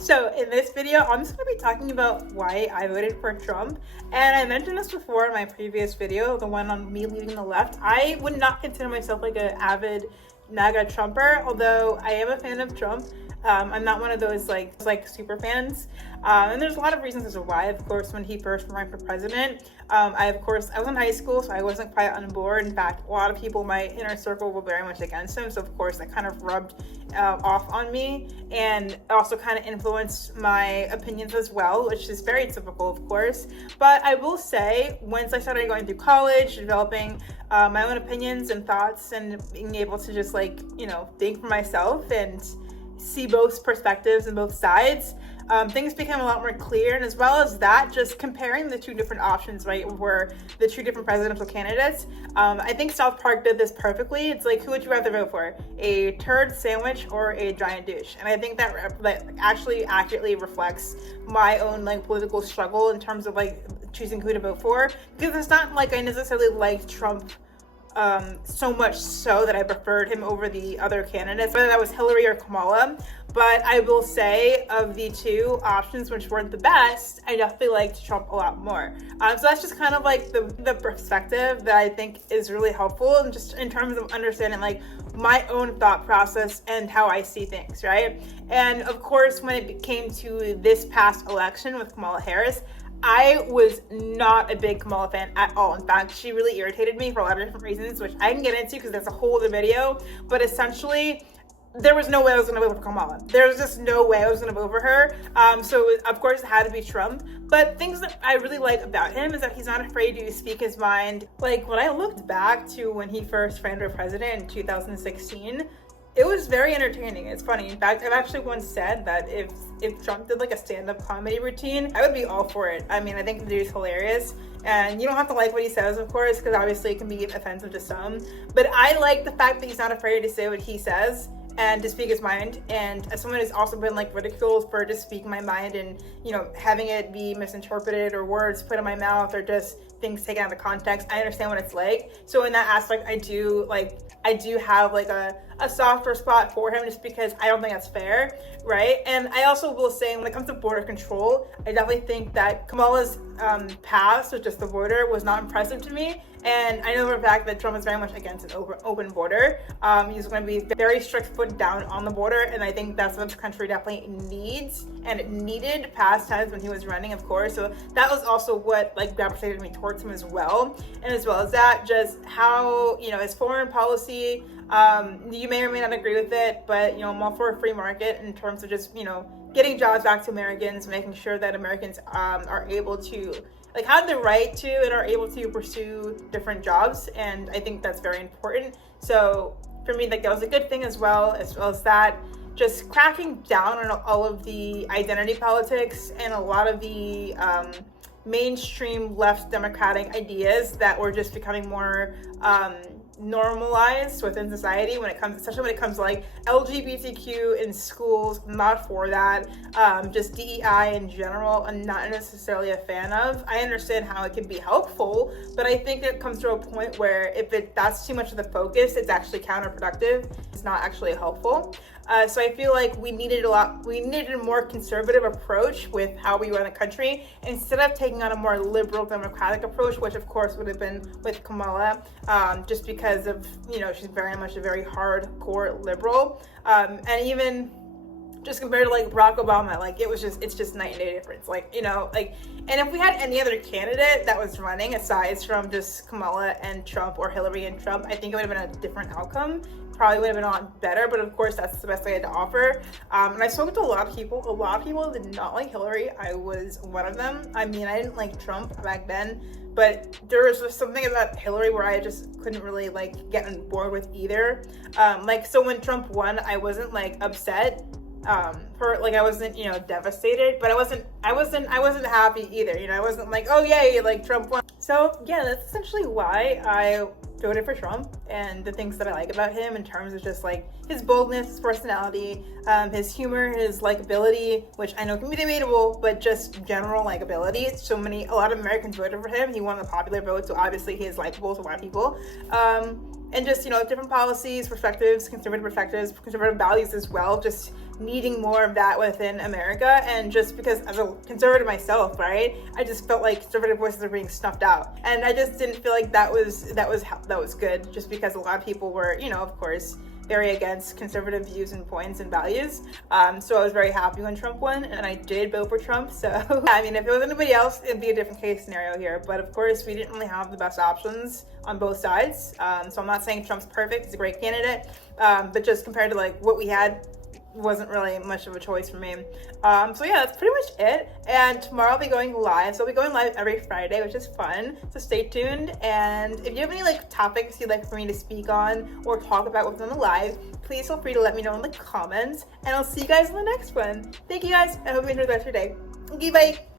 So in this video, I'm just going to be talking about why I voted for Trump. And I mentioned this before in my previous video, the one on me leaving the left. I would not consider myself like an avid MAGA Trumper, although I am a fan of Trump. I'm not one of those like super fans. And there's a lot of reasons as to why. Of course, when he first ran for president, I was in high school, so I wasn't quite on board. In fact, a lot of people in my inner circle were very much against him. So of course, that kind of rubbed off on me, and also kind of influenced my opinions as well, which is very typical, of course. But I will say, once I started going through college, developing my own opinions and thoughts, and being able to just think for myself and see both perspectives and both sides, things became a lot more clear. And as well as that, just comparing the two different options, right, were the two different presidential candidates. I think South Park did this perfectly. It's like, who would you rather vote for, a turd sandwich or a giant douche? And I think that actually accurately reflects my own political struggle in terms of choosing who to vote for, because it's not like I necessarily liked Trump so much so that I preferred him over the other candidates, whether that was Hillary or Kamala. But I will say, of the two options which weren't the best, I definitely liked Trump a lot more. So that's just kind of the perspective that I think is really helpful, and just in terms of understanding my own thought process and how I see things, right? And of course, when it came to this past election with Kamala Harris, I was not a big Kamala fan at all. In fact, she really irritated me for a lot of different reasons, which I can get into because that's a whole other video. But essentially, there was no way I was going to vote for Kamala. There was just no way I was going to vote for her. So of course it had to be Trump. But things that I really like about him is that he's not afraid to speak his mind. Like, when I looked back to when he first ran for president in 2016, it was very entertaining. It's funny. In fact, I've actually once said that if Trump did a stand-up comedy routine, I would be all for it. I mean, I think the dude's hilarious. And you don't have to like what he says, of course, because obviously it can be offensive to some. But I like the fact that he's not afraid to say what he says and to speak his mind. And as someone who's also been ridiculed for just speaking my mind and having it be misinterpreted or words put in my mouth or just things taken out of context, I understand what it's like. So in that aspect, I do have a softer spot for him, just because I don't think that's fair, right? And I also will say, when it comes to border control, I definitely think that Kamala's past with just the border was not impressive to me. And I know for a fact that Trump is very much against an open border. He's going to be very strict foot down on the border, and I think that's what the country definitely needs, and it needed past times when he was running, of course. So that was also what gravitated me towards him as well. And as well as that, just how his foreign policy, you may or may not agree with it, but I'm all for a free market in terms of just getting jobs back to Americans, making sure that Americans are able to have the right to and are able to pursue different jobs. And I think that's very important. So for me, that was a good thing, as well as that, just cracking down on all of the identity politics and a lot of the mainstream left democratic ideas that were just becoming more normalized within society, especially when it comes to LGBTQ in schools. I'm not for that. Just DEI in general, I'm not necessarily a fan of. I understand how it can be helpful, but I think it comes to a point where if that's too much of the focus, it's actually counterproductive. It's not actually helpful. So I feel like we needed a more conservative approach with how we run the country, instead of taking on a more liberal democratic approach, which of course would have been with Kamala, just because of, she's very much a very hardcore liberal. And even just compared to Barack Obama, it's just night and day difference. And if we had any other candidate that was running aside from just Kamala and Trump, or Hillary and Trump, I think it would have been a different outcome. Probably would have been a lot better, but of course that's the best I had to offer. And I spoke to a lot of people. A lot of people did not like Hillary. I was one of them. I mean, I didn't like Trump back then, but there was just something about Hillary where I just couldn't really get on board with either. So when Trump won, I wasn't upset. I wasn't devastated, but I wasn't happy either. I wasn't oh yay, Trump won. So yeah, that's essentially why I voted for Trump, and the things that I like about him in terms of just his boldness, his personality, his humor, his likability, which I know can be debatable, but just general likability. A lot of Americans voted for him. He won the popular vote, so obviously he is likable to a lot of people. And just different policies, conservative perspectives, conservative values as well. Just needing more of that within America. And just because as a conservative myself, right, I just felt like conservative voices are being snuffed out, and I just didn't feel like that was good, just because a lot of people were, you know, of course, very against conservative views and points and values. So I was very happy when Trump won, and I did vote for Trump. So I mean, if it was anybody else, it'd be a different case scenario here. But of course, we didn't really have the best options on both sides. So I'm not saying Trump's perfect; he's a great candidate, but just compared to like what we had, wasn't really much of a choice for me. So yeah, that's pretty much it. And tomorrow I'll be going live. So I'll be going live every Friday, which is fun. So stay tuned. And if you have any like topics you'd like for me to speak on or talk about within the live, please feel free to let me know in the comments. And I'll see you guys in the next one. Thank you guys. I hope you enjoyed the rest of your day. Okay, bye.